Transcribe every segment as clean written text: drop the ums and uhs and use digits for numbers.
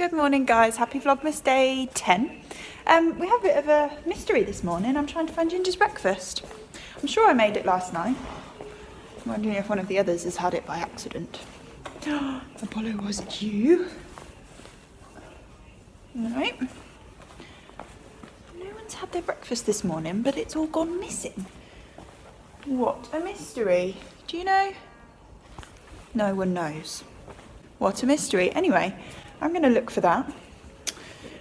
Good morning guys, happy Vlogmas day 10. We have a bit of a mystery this morning. I'm trying to find Ginger's breakfast. I'm sure I made it last night. I'm wondering if one of the others has had it by accident. Apollo, was it you? Right. No one's had their breakfast this morning, but it's all gone missing. What a mystery. Do you know? No one knows. What a mystery. Anyway, I'm going to look for that.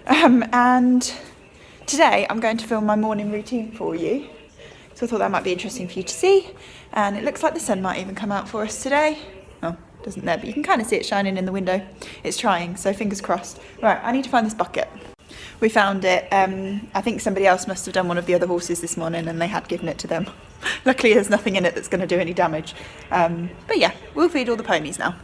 And today I'm going to film my morning routine for you. So I thought that might be interesting for you to see. And it looks like the sun might even come out for us today. Oh, it doesn't there, but you can kind of see it shining in the window. It's trying, so fingers crossed. Right, I need to find this bucket. We found it. I think somebody else must have done one of the other horses this morning and they had given it to them. Luckily there's nothing in it that's going to do any damage. But yeah, we'll feed all the ponies now.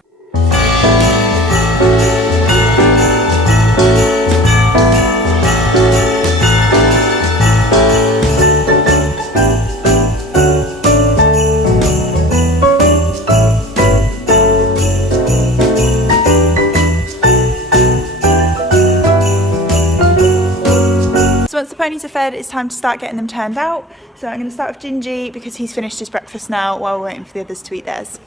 Once the ponies are fed, it's time to start getting them turned out. So I'm going to start with Gingy because he's finished his breakfast now while we're waiting for the others to eat theirs.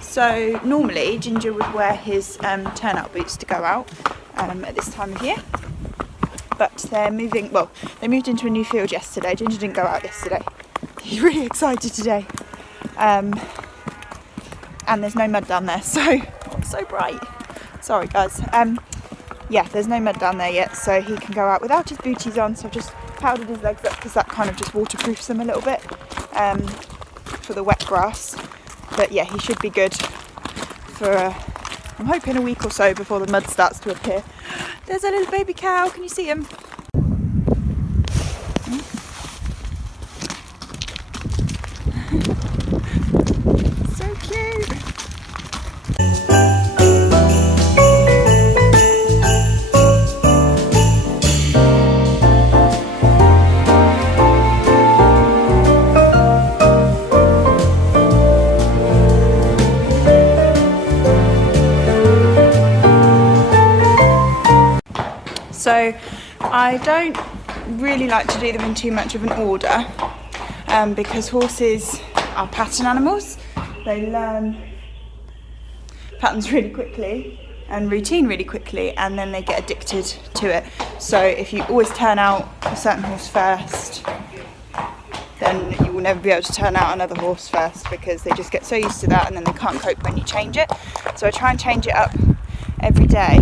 So normally Ginger would wear his turnout boots to go out at this time of year. But they're moving, well, they moved into a new field yesterday. Ginger didn't go out yesterday. He's really excited today. And there's no mud down there, so it's so bright. Sorry guys. Yeah, there's no mud down there yet, so he can go out without his booties on. So I've just powdered his legs up because that kind of just waterproofs them a little bit for the wet grass. But yeah, he should be good for, I'm hoping, a week or so before the mud starts to appear. There's a little baby cow, can you see him? So cute! So I don't really like to do them in too much of an order because horses are pattern animals. They learn patterns really quickly and routine really quickly, and then they get addicted to it. So if you always turn out a certain horse first, then you will never be able to turn out another horse first because they just get so used to that and then they can't cope when you change it. So I try and change it up every day.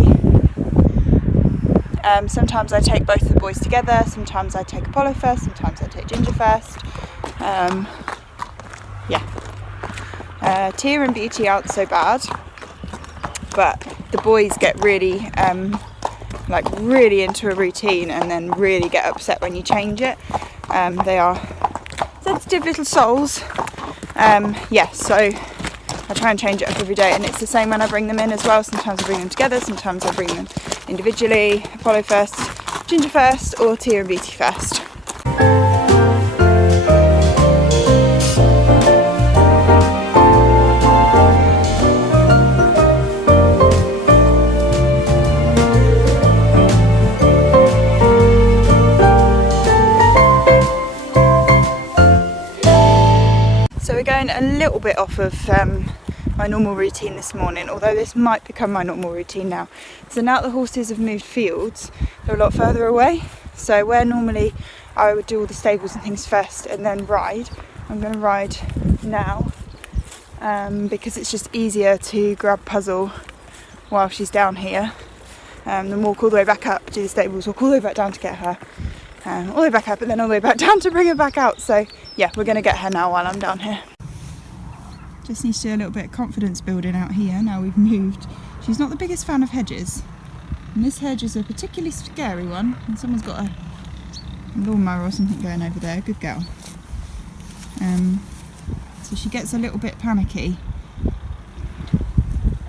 Sometimes I take both the boys together, sometimes I take Apollo first, sometimes I take Ginger first. Tia and Beauty aren't so bad, but the boys get really really into a routine and then really get upset when you change it. They are sensitive little souls. So I try and change it up every day, and it's the same when I bring them in as well. Sometimes I bring them together, sometimes I bring them individually. Apollo first, Ginger first, or Tia and Beauty first. So we're going a little bit off of my normal routine this morning, although this might become my normal routine now. So now the horses have moved fields, they're a lot further away. So where normally I would do all the stables and things first and then ride, I'm going to ride now because it's just easier to grab Puzzle while she's down here, then walk all the way back up, do the stables, walk all the way back down to get her, all the way back up and then all the way back down to bring her back out. So yeah, we're going to get her now while I'm down here. Just needs to do a little bit of confidence building out here now we've moved. She's not the biggest fan of hedges, and this hedge is a particularly scary one, and someone's got a lawnmower or something going over there. Good girl. So she gets a little bit panicky,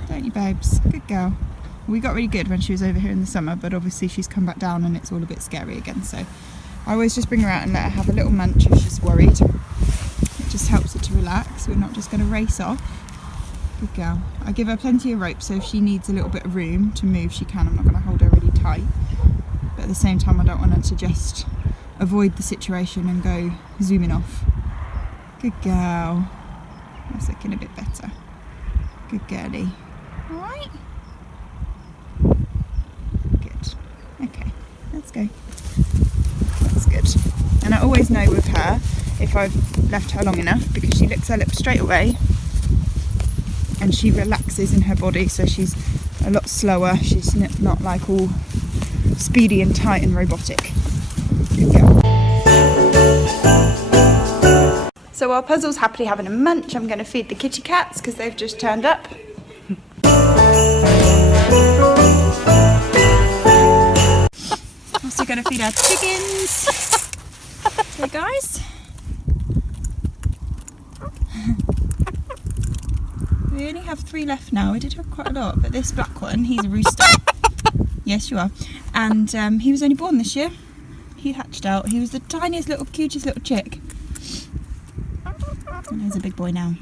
don't you babes? Good girl. We got really good when she was over here in the summer, but obviously she's come back down and it's all a bit scary again, so I always just bring her out and let her have a little munch if she's worried. It just helps her to relax. We're not just going to race off. Good girl. I give her plenty of rope, so if she needs a little bit of room to move, she can. I'm not going to hold her really tight. But at the same time, I don't want her to just avoid the situation and go zooming off. Good girl. That's looking a bit better. Good girlie. Alright? Good. Okay, let's go. That's good. And I always know with her if I've left her long enough, because she licks her lips straight away and she relaxes in her body, so she's a lot slower. She's not like all speedy and tight and robotic. Good girl. So while Puzzle's happily having a munch, I'm going to feed the kitty cats because they've just turned up. Also going to feed our chickens. Hey guys. We only have 3 left now. We did have quite a lot, but this black one, he's a rooster. Yes, you are. And he was only born this year. He hatched out. He was the tiniest little, cutest little chick. And he's a big boy now.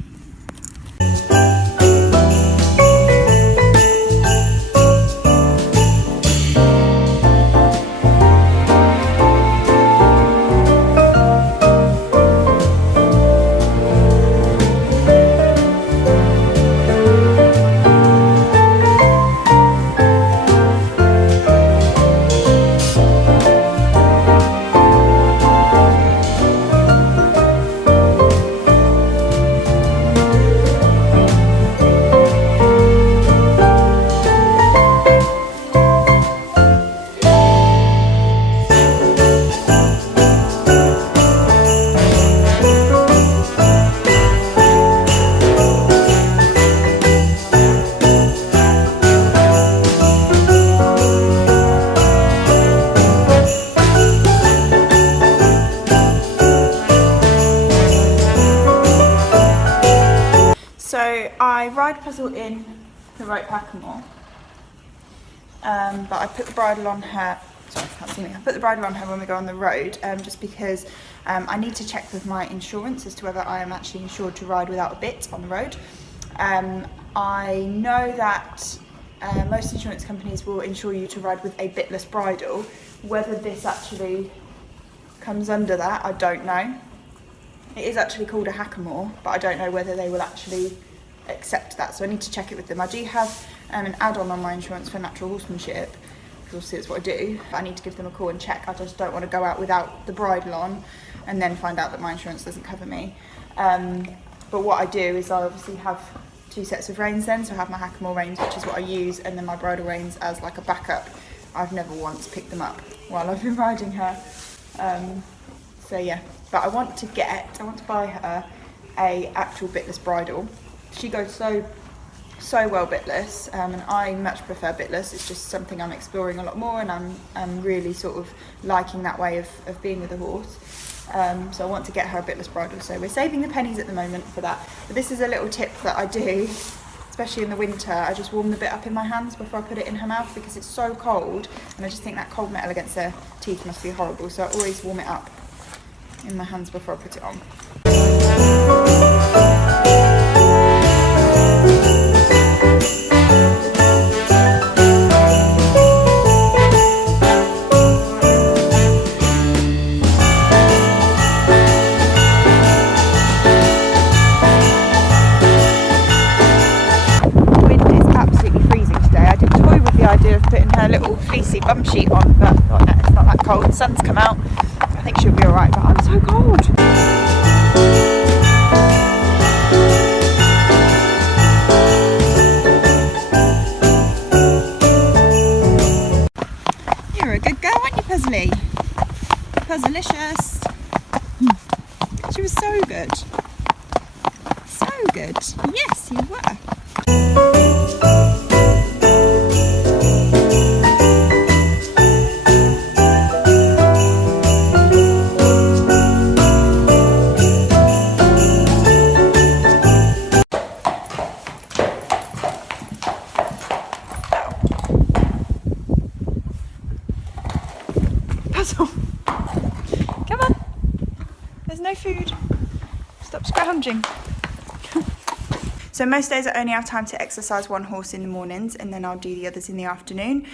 I ride Puzzle in the rope hackamore, but I put the bridle on her. Sorry, I can't see me. I put the bridle on her when we go on the road, just because I need to check with my insurance as to whether I am actually insured to ride without a bit on the road. I know that most insurance companies will insure you to ride with a bitless bridle. Whether this actually comes under that, I don't know. It is actually called a hackamore, but I don't know whether they will actually accept that, so I need to check it with them. I do have an add-on on my insurance for natural horsemanship, because obviously it's what I do. I need to give them a call and check. I just don't want to go out without the bridle on and then find out that my insurance doesn't cover me. But what I do is I obviously have 2 sets of reins then, so I have my hackamore reins, which is what I use, and then my bridle reins as like a backup. I've never once picked them up while I've been riding her. So yeah, but I want to buy her a actual bitless bridle. She goes so well bitless, and I much prefer bitless. It's just something I'm exploring a lot more, and I'm really sort of liking that way of being with a horse. So I want to get her a bitless bridle, so we're saving the pennies at the moment for that. But this is a little tip that I do, especially in the winter. I just warm the bit up in my hands before I put it in her mouth, because it's so cold, and I just think that cold metal against her teeth must be horrible, so I always warm it up in my hands before I put it on. Idea of putting her little fleecy bum sheet on, but oh no, it's not that cold. The sun's come out. I think she'll be alright, but I'm so cold. You're a good girl, aren't you, Puzzly? Puzzlicious. She was so good. So good. Yes, you were. challenging. So most days I only have time to exercise one horse in the mornings, and then I'll do the others in the afternoon.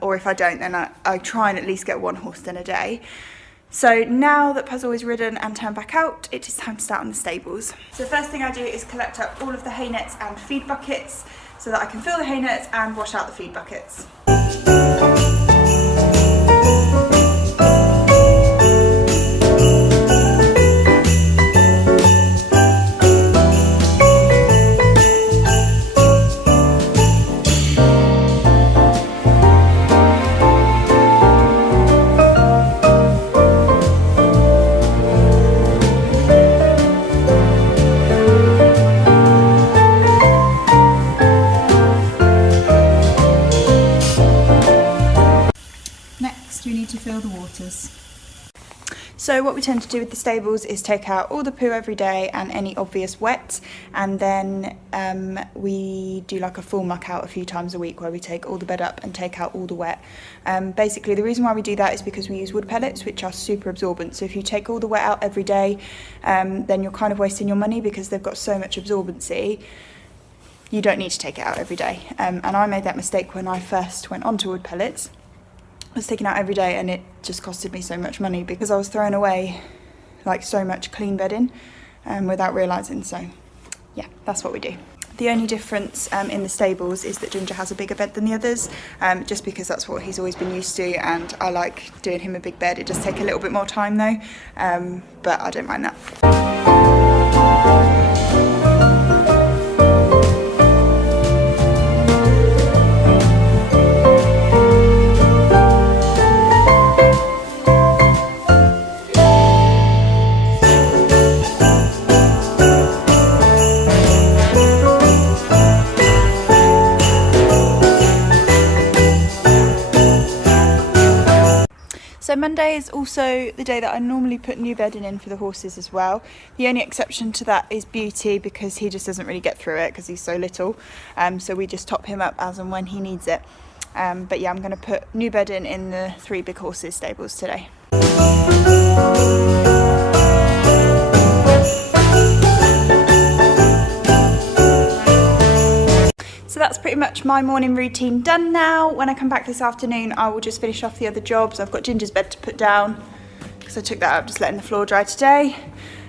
Or if I don't, then I try and at least get one horse done a day. So now that Puzzle is ridden and turned back out, it is time to start on the stables. So the first thing I do is collect up all of the hay nets and feed buckets so that I can fill the hay nets and wash out the feed buckets. So what we tend to do with the stables is take out all the poo every day and any obvious wet, and then we do like a full muck out a few times a week where we take all the bed up and take out all the wet. Basically the reason why we do that is because we use wood pellets, which are super absorbent. So if you take all the wet out every day, then you're kind of wasting your money because they've got so much absorbency. You don't need to take it out every day. And I made that mistake when I first went onto wood pellets. I was taking out every day and it just costed me so much money because I was throwing away like so much clean bedding without realising. So yeah, that's what we do. The only difference in the stables is that Ginger has a bigger bed than the others, just because that's what he's always been used to, and I like doing him a big bed. It does take a little bit more time though, but I don't mind that. So Monday is also the day that I normally put new bedding in for the horses as well. The only exception to that is Beauty, because he just doesn't really get through it because he's so little. So we just top him up as and when he needs it. But yeah, I'm going to put new bedding in the 3 big horses stables today. So that's pretty much my morning routine done now. When I come back this afternoon, I will just finish off the other jobs. I've got Ginger's bed to put down because I took that out, just letting the floor dry today.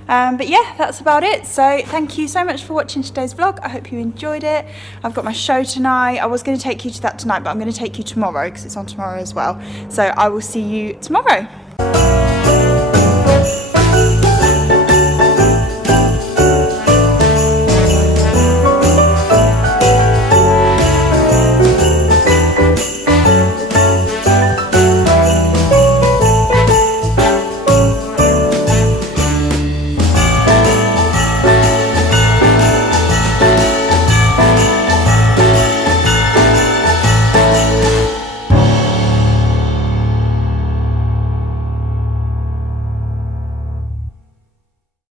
But yeah, that's about it. So thank you so much for watching today's vlog. I hope you enjoyed it. I've got my show tonight. I was going to take you to that tonight, but I'm going to take you tomorrow because it's on tomorrow as well. So I will see you tomorrow.